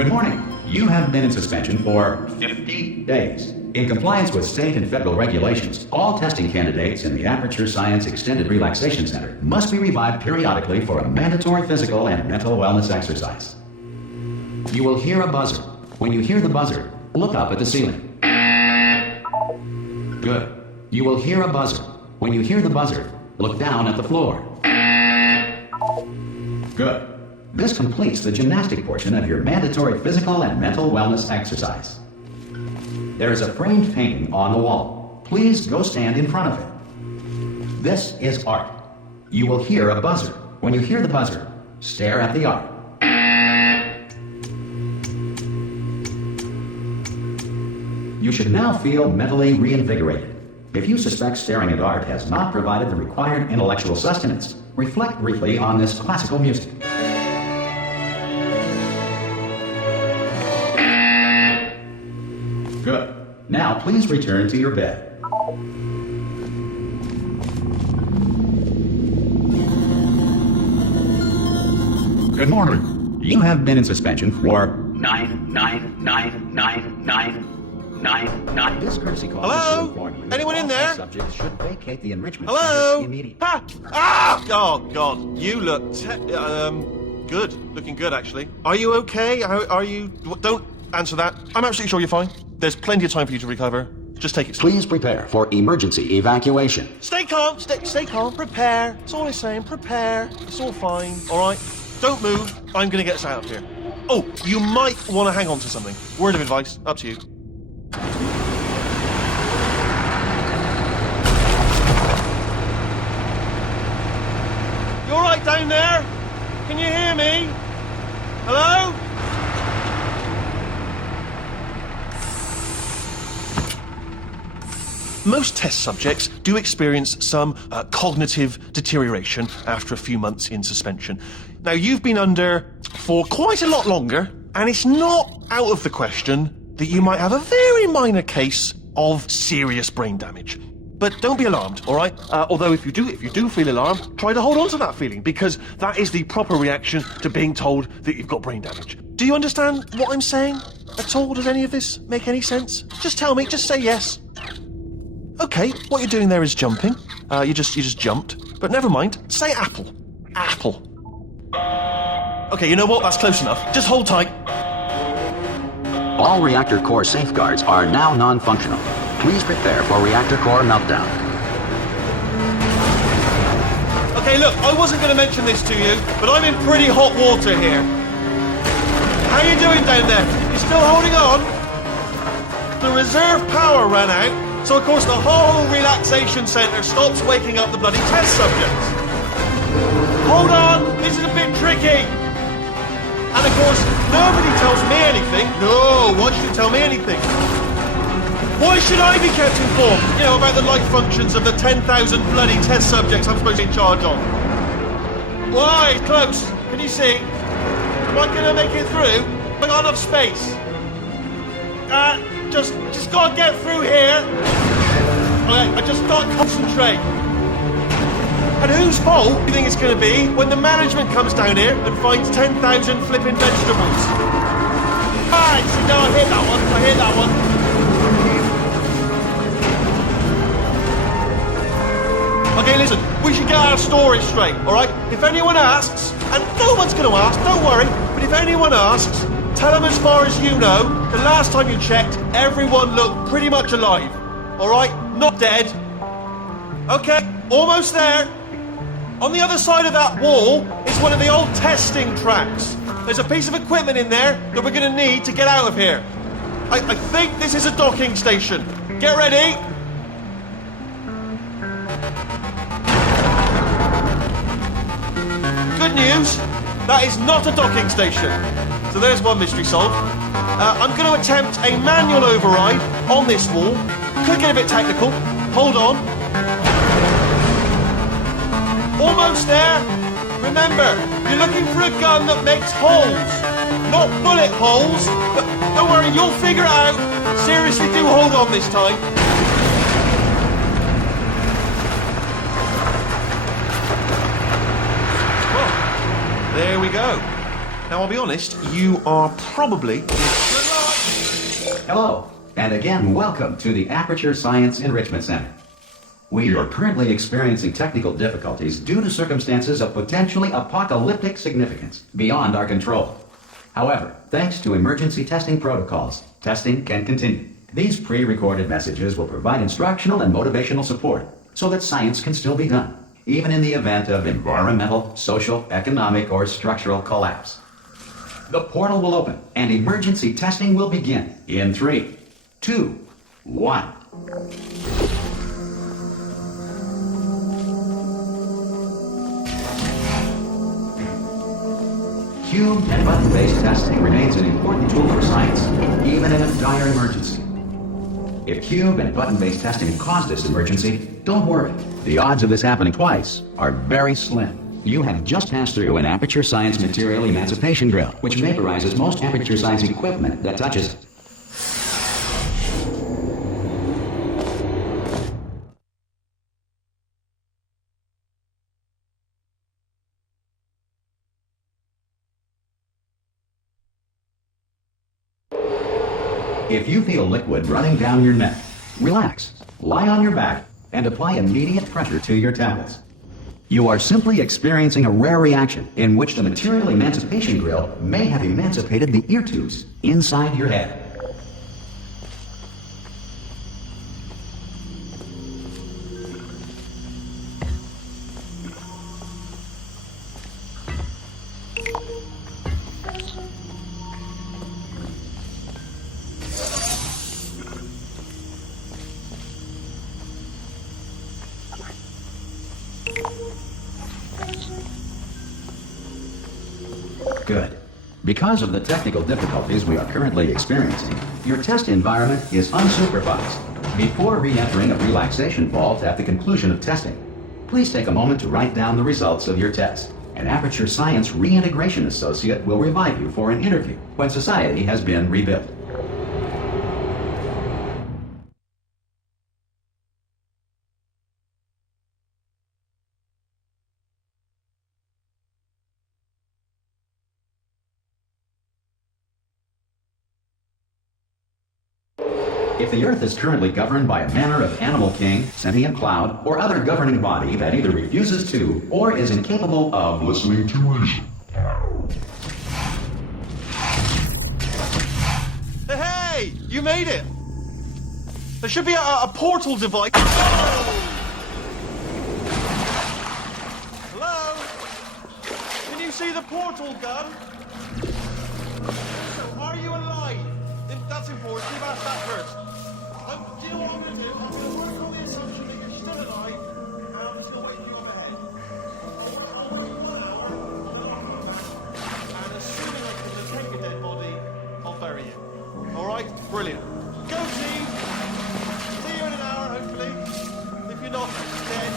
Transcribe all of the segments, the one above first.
Good morning. You have been in suspension for 50 days. In compliance with state and federal regulations, all testing candidates in the Aperture Science Extended Relaxation Center must be revived periodically for a mandatory physical and mental wellness exercise. You will hear a buzzer. When you hear the buzzer, look up at the ceiling. Good. You will hear a buzzer. When you hear the buzzer, look down at the floor. Good. This completes the gymnastic portion of your mandatory physical and mental wellness exercise. There is a framed painting on the wall. Please go stand in front of it. This is art. You will hear a buzzer. When you hear the buzzer, stare at the art. You should now feel mentally reinvigorated. If you suspect staring at art has not provided the required intellectual sustenance, reflect briefly on this classical music. Good. Now please return to your bed. Good morning. You have been in suspension for 9999999. This courtesy call is to inform you that Anyone in all there? subjects should vacate the enrichment Hello? center immediately. Ah! Oh, God. You look good. Looking good, actually. Are you okay? Are you... Don't answer that. I'm absolutely sure you're fine. There's plenty of time for you to recover. Just take it slow. Please prepare for emergency evacuation. Stay calm. Stay calm. Prepare. That's all I'm saying. Prepare. It's all fine. All right? Don't move. I'm going to get us out of here. Oh, you might want to hang on to something. Word of advice. Up to you. You all right down there? Can you hear me? Hello? Most test subjects do experience some cognitive deterioration after a few months in suspension. Now, you've been under for quite a lot longer, and it's not out of the question that you might have a very minor case of serious brain damage. But don't be alarmed, all right? Although if you do feel alarmed, try to hold on to that feeling, because that is the proper reaction to being told that you've got brain damage. Do you understand what I'm saying at all? Does any of this make any sense? Just tell me, just say yes. Okay, what you're doing there is jumping. You just jumped. But never mind. Say apple. Apple. Okay, you know what? That's close enough. Just hold tight. All reactor core safeguards are now non-functional. Please prepare for reactor core meltdown. Okay, look, I wasn't going to mention this to you, but I'm in pretty hot water here. How you doing down there? You still holding on? The reserve power ran out. So, of course, the whole relaxation centre stops waking up the bloody test subjects. Hold on, this is a bit tricky. And, of course, nobody tells me anything. No, why should you tell me anything? Why should I be kept informed, about the life functions of the 10,000 bloody test subjects I'm supposed to be in charge of? Why? Close. Can you see? Am I going to make it through? I've got enough space. Just gotta get through here. Okay, I just gotta concentrate. And whose fault do you think it's gonna be when the management comes down here and finds 10,000 flipping vegetables? Alright, see, no, I hit that one. Okay, listen, we should get our story straight, alright? If anyone asks, and no one's gonna ask, don't worry, but if anyone asks, tell them as far as you know, the last time you checked, everyone looked pretty much alive. Alright? Not dead. Okay, almost there. On the other side of that wall is one of the old testing tracks. There's a piece of equipment in there that we're going to need to get out of here. I think this is a docking station. Get ready. Good news, that is not a docking station. So there's one mystery solved. I'm going to attempt a manual override on this wall. Could get a bit technical. Hold on. Almost there. Remember, you're looking for a gun that makes holes. Not bullet holes. But don't worry, you'll figure it out. Seriously, do hold on this time. Well, there we go. Now, I'll be honest, you are probably... Hello, and again, welcome to the Aperture Science Enrichment Center. We are currently experiencing technical difficulties due to circumstances of potentially apocalyptic significance beyond our control. However, thanks to emergency testing protocols, testing can continue. These pre-recorded messages will provide instructional and motivational support so that science can still be done, even in the event of environmental, social, economic, or structural collapse. The portal will open and emergency testing will begin in 3, 2, 1. Cube and button-based testing remains an important tool for science, even in a dire emergency. If cube and button-based testing caused this emergency, don't worry. The odds of this happening twice are very slim. You have just passed through an Aperture Science Material Emancipation Drill, which vaporizes most Aperture Science equipment that touches it. If you feel liquid running down your neck, relax, lie on your back, and apply immediate pressure to your temples. You are simply experiencing a rare reaction in which the Material Emancipation Grill may have emancipated the ear tubes inside your head. Good. Because of the technical difficulties we are currently experiencing, your test environment is unsupervised. Before re-entering a relaxation vault at the conclusion of testing, please take a moment to write down the results of your test. An Aperture Science Reintegration Associate will revive you for an interview when society has been rebuilt. If the Earth is currently governed by a manner of animal king, sentient cloud, or other governing body that either refuses to or is incapable of listening to reason. Hey! You made it! There should be a portal device. Hello? Can you see the portal gun? Are you alive? That's important. You've asked that first. Do you know what I'm going to do? I'm going to work on the assumption that you're still alive, and I'm just going to wait for you on the head. I'll wait 1 hour, and assuming I can locate your dead body, I'll bury you. Alright? Brilliant. Go team! See you in an hour, hopefully. If you're not dead.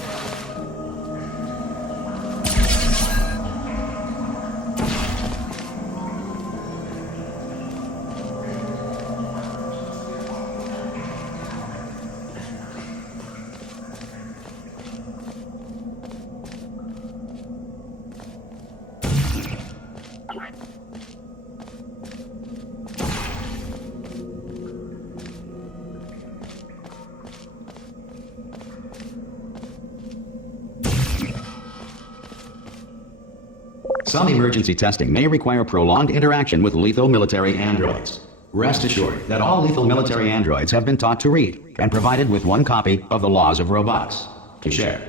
Some emergency testing may require prolonged interaction with lethal military androids. Rest assured that all lethal military androids have been taught to read and provided with 1 copy of the Laws of Robotics to share.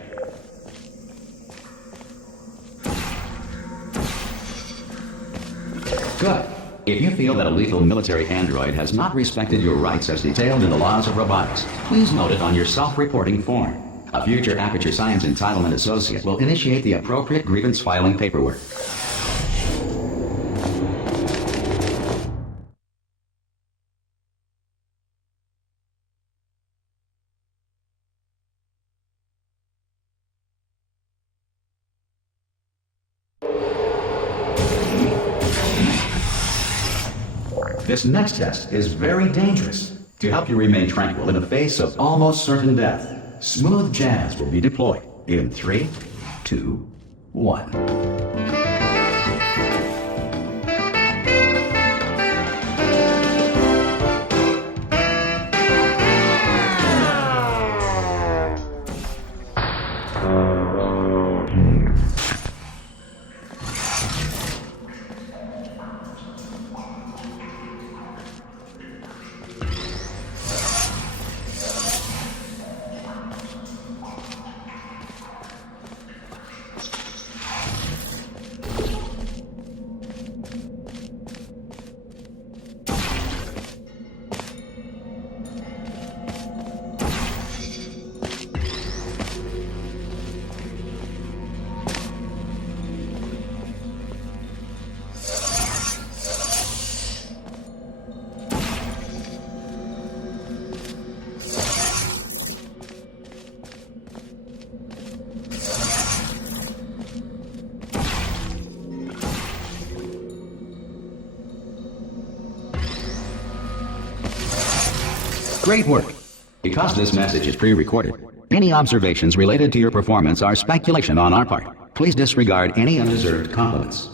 Good. If you feel that a lethal military android has not respected your rights as detailed in the Laws of Robotics, please note it on your self-reporting form. A future Aperture Science Entitlement Associate will initiate the appropriate grievance filing paperwork. This next test is very dangerous. To help you remain tranquil in the face of almost certain death, smooth jazz will be deployed in 3, 2, 1. Great work. Because this message is pre-recorded, any observations related to your performance are speculation on our part. Please disregard any undeserved compliments.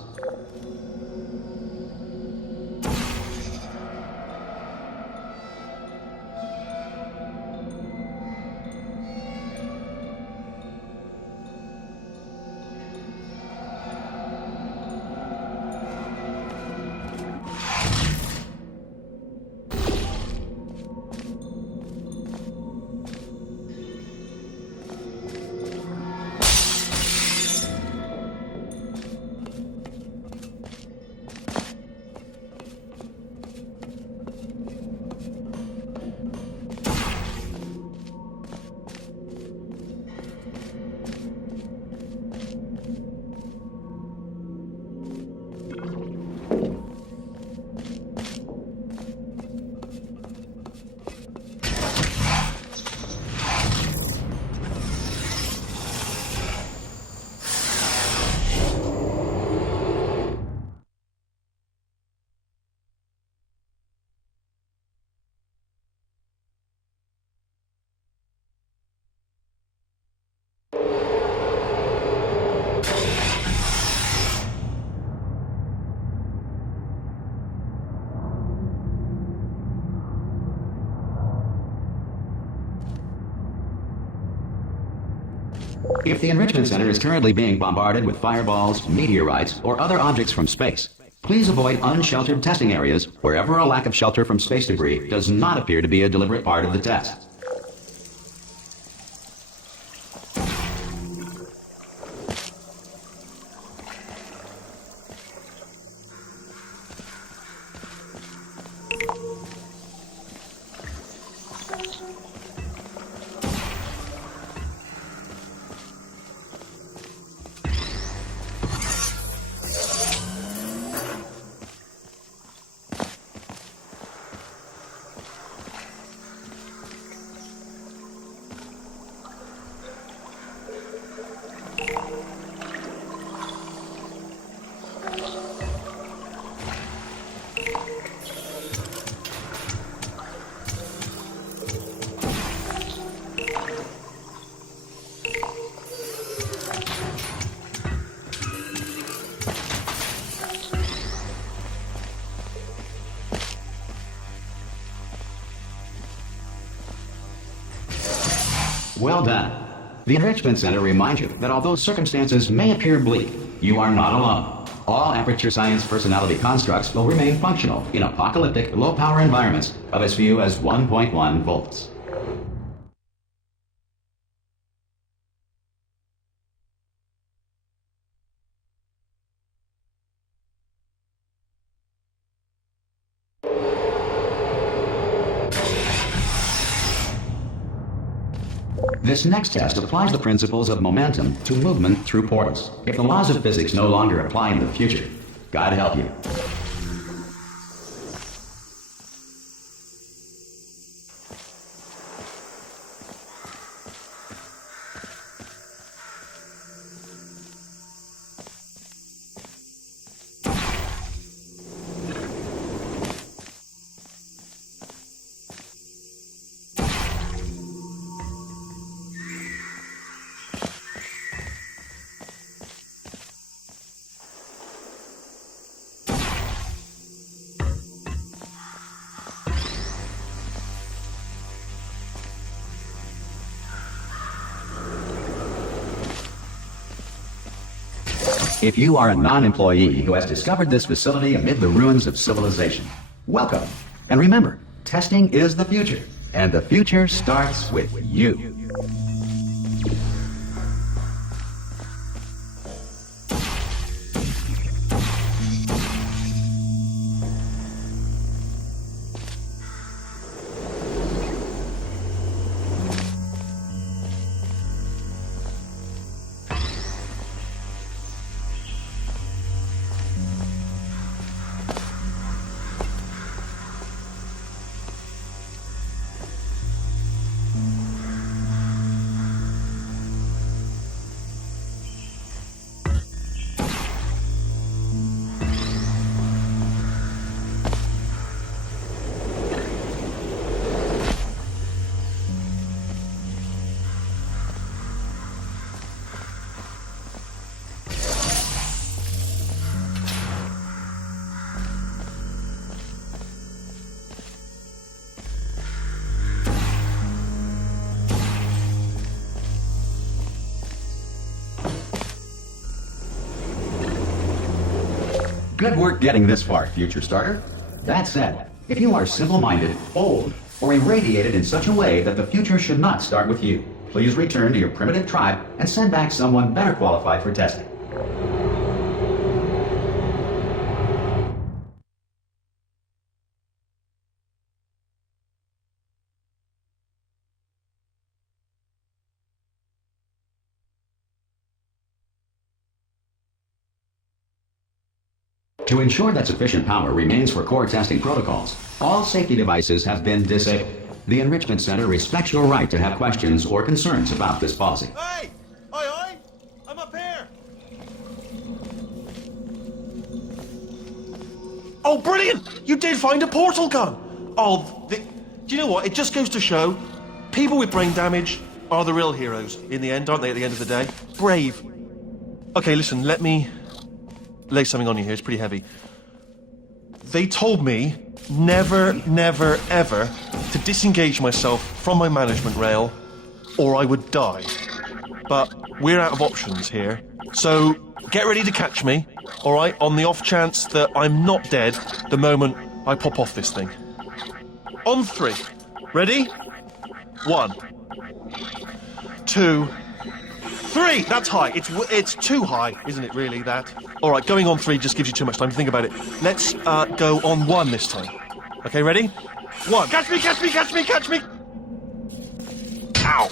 If the Enrichment Center is currently being bombarded with fireballs, meteorites, or other objects from space, please avoid unsheltered testing areas wherever a lack of shelter from space debris does not appear to be a deliberate part of the test. Well done. The Enrichment Center reminds you that although circumstances may appear bleak, you are not alone. All Aperture Science personality constructs will remain functional in apocalyptic, low-power environments of as few as 1.1 volts. This next test applies the principles of momentum to movement through portals. If the laws of physics no longer apply in the future, God help you. If you are a non-employee who has discovered this facility amid the ruins of civilization, welcome. And remember, testing is the future, and the future starts with you. Good work getting this far, future starter. That said, if you are simple-minded, old, or irradiated in such a way that the future should not start with you, please return to your primitive tribe and send back someone better qualified for testing. To ensure that sufficient power remains for core testing protocols, all safety devices have been disabled. The Enrichment Center respects your right to have questions or concerns about this policy. Hey! Oi, oi! I'm up here! Oh, brilliant! You did find a portal gun! Oh, do you know what? It just goes to show, people with brain damage are the real heroes in the end, aren't they, at the end of the day? Brave. Okay, listen, let me lay something on you here. It's pretty heavy. They told me never, never, ever to disengage myself from my management rail or I would die. But we're out of options here. So get ready to catch me, all right, on the off chance that I'm not dead the moment I pop off this thing. On 3. Ready? 1, 2, 3! That's high. It's too high, isn't it, really, that? All right, going on 3 just gives you too much time to think about it. Let's go on 1 this time. Okay, ready? 1. Catch me, catch me, catch me, catch me! Ow.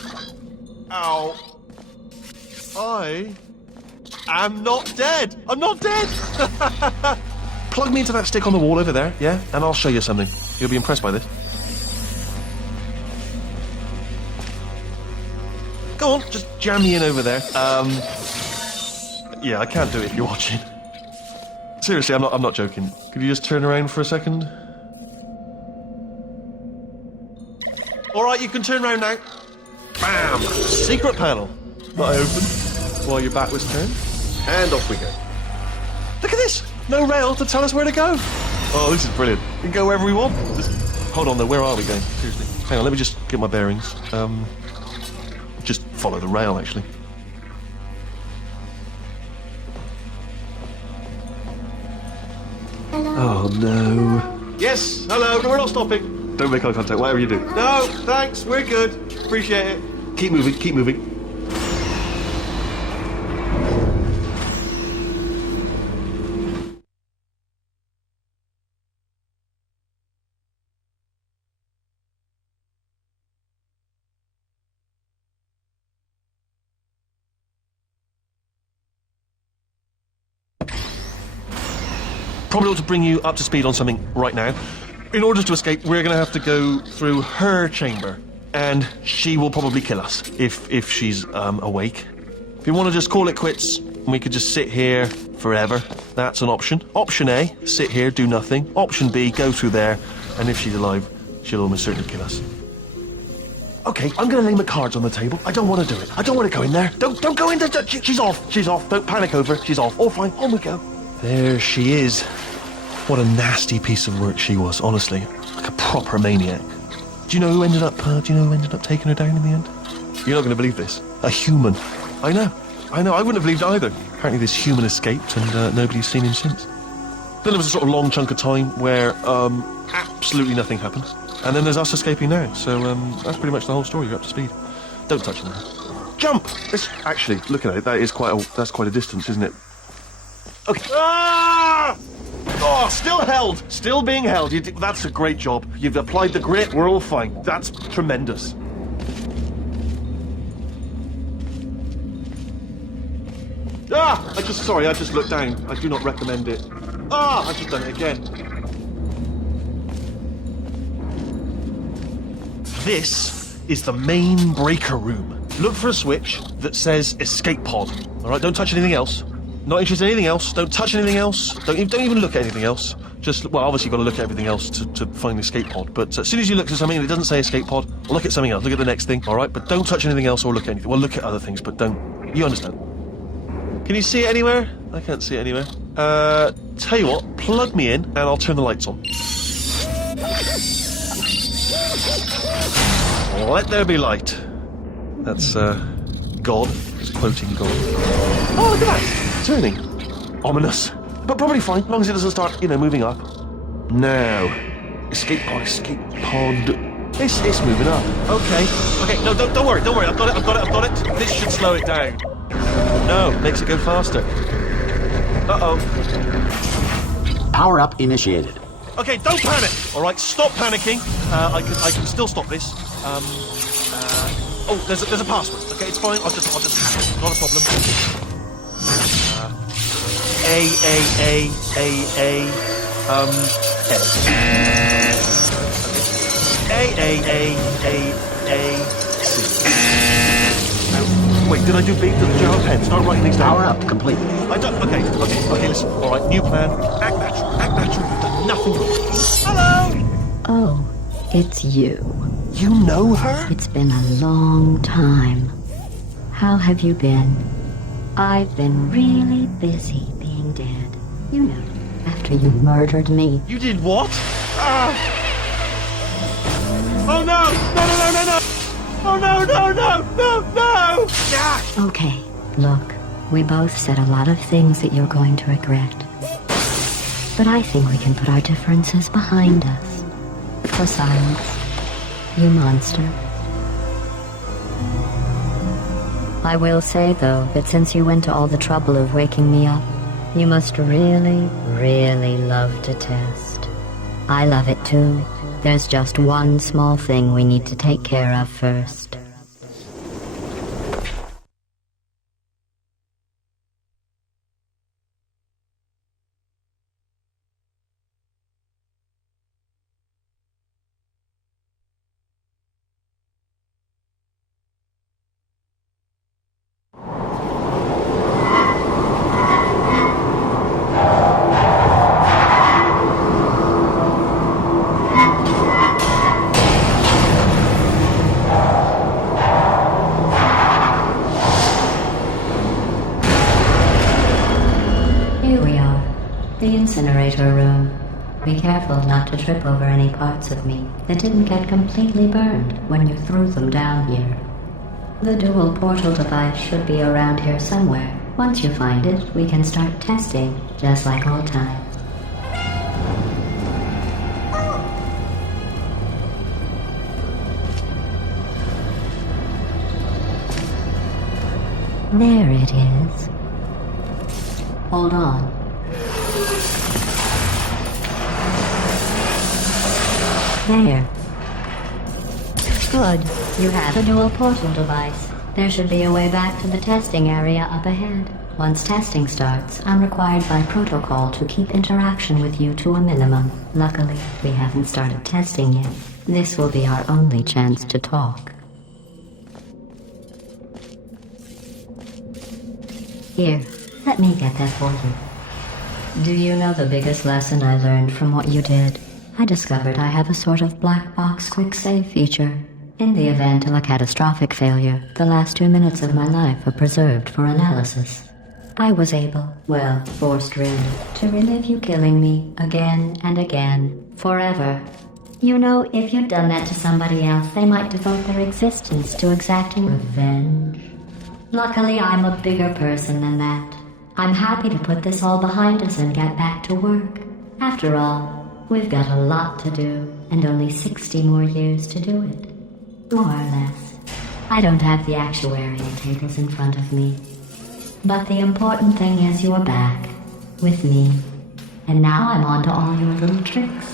Ow. I am not dead. I'm not dead! Plug me into that stick on the wall over there, yeah? And I'll show you something. You'll be impressed by this. Go on, just jam me in over there. Yeah, I can't do it if you're watching. Seriously, I'm not joking. Could you just turn around for a second? All right, you can turn around now. Bam! Secret panel. That I opened while your back was turned. And off we go. Look at this! No rail to tell us where to go. Oh, this is brilliant. We can go wherever we want. Just hold on though, where are we going? Seriously. Hang on, let me just get my bearings. Just follow the rail, actually. Hello. Oh, no. Yes, hello, no, we're not stopping. Don't make eye contact, whatever you do. No, thanks, we're good. Appreciate it. Keep moving, keep moving. Probably ought to bring you up to speed on something right now. In order to escape, we're going to have to go through her chamber, and she will probably kill us if she's awake. If you want to just call it quits, we could just sit here forever. That's an option. Option A, sit here, do nothing. Option B, go through there, and if she's alive, she'll almost certainly kill us. Okay, I'm going to lay my cards on the table. I don't want to do it. I don't want to go in there. Don't go in there. She's off. She's off. Don't panic over. She's off. All fine. On we go. There she is. What a nasty piece of work she was, honestly. Like a proper maniac. Do you know who ended up taking her down in the end? You're not going to believe this. A human. I know. I wouldn't have believed it either. Apparently this human escaped and nobody's seen him since. Then there was a sort of long chunk of time where absolutely nothing happened. And then there's us escaping now. So that's pretty much the whole story. You're up to speed. Don't touch them. Jump! Actually, look at it. That's quite a distance, isn't it? Okay. Ah! Oh, still held. Still being held. That's a great job. You've applied the grit. We're all fine. That's tremendous. Ah! I just looked down. I do not recommend it. Ah! I've just done it again. This is the main breaker room. Look for a switch that says escape pod. All right, don't touch anything else. Not interested in anything else. Don't touch anything else. Don't even look at anything else. Just, well, obviously you've got to look at everything else to find the escape pod. But as soon as you look at something and it doesn't say escape pod, look at something else. Look at the next thing, all right? But don't touch anything else or look at anything. Well, look at other things, but don't. You understand? Can you see it anywhere? I can't see it anywhere. Tell you what, plug me in and I'll turn the lights on. Let there be light. That's, God. It's quoting God. Oh, look at that! Turning. Ominous. but probably fine, as long as it doesn't start, moving up. Now, escape pod, It's moving up. Okay, no, don't worry, I've got it. This should slow it down. No, makes it go faster. Uh-oh. Power up initiated. Okay, don't panic. All right, stop panicking. I can still stop this. There's a password. Okay, it's fine. I'll just hack it. Not a problem. C. Wait, did I do big? Did you have a pen? Start writing these down. Power up complete. I don't. Okay, listen. All right, new plan. Act natural. You've done nothing wrong. Hello. Oh, it's you. You know her? It's been a long time. How have you been? I've been really busy being dead. You know, after you murdered me. You did what? Oh no! No! Oh no! Ah! Okay, look, we both said a lot of things that you're going to regret. But I think we can put our differences behind us. For silence, you monster. I will say, though, that since you went to all the trouble of waking me up, you must really, really love to test. I love it too. There's just one small thing we need to take care of first. Here we are, the incinerator room. Be careful not to trip over any parts of me that didn't get completely burned when you threw them down here. The dual portal device should be around here somewhere. Once you find it, we can start testing, just like old times. There it is. Hold on. There. Good. You have a dual portal device. There should be a way back to the testing area up ahead. Once testing starts, I'm required by protocol to keep interaction with you to a minimum. Luckily, we haven't started testing yet. This will be our only chance to talk. Here, let me get that for you. Do you know the biggest lesson I learned from what you did? I discovered I have a sort of black box quick save feature. In the event of a catastrophic failure, the last 2 minutes of my life are preserved for analysis. I was able, well, forced really, to relive you killing me again and again, forever. You know, if you'd done that to somebody else, they might devote their existence to exacting revenge. Luckily, I'm a bigger person than that. I'm happy to put this all behind us and get back to work. After all, we've got a lot to do, and only 60 more years to do it. More or less. I don't have the actuarial tables in front of me. But the important thing is you're back, with me. And now I'm on to all your little tricks.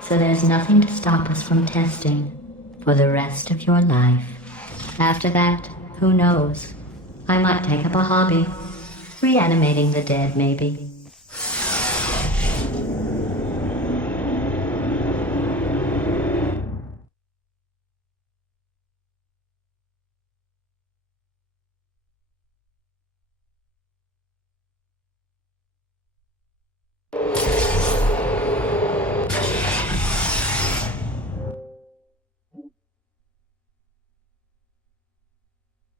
So there's nothing to stop us from testing for the rest of your life. After that, who knows? I might take up a hobby. Reanimating the dead, maybe.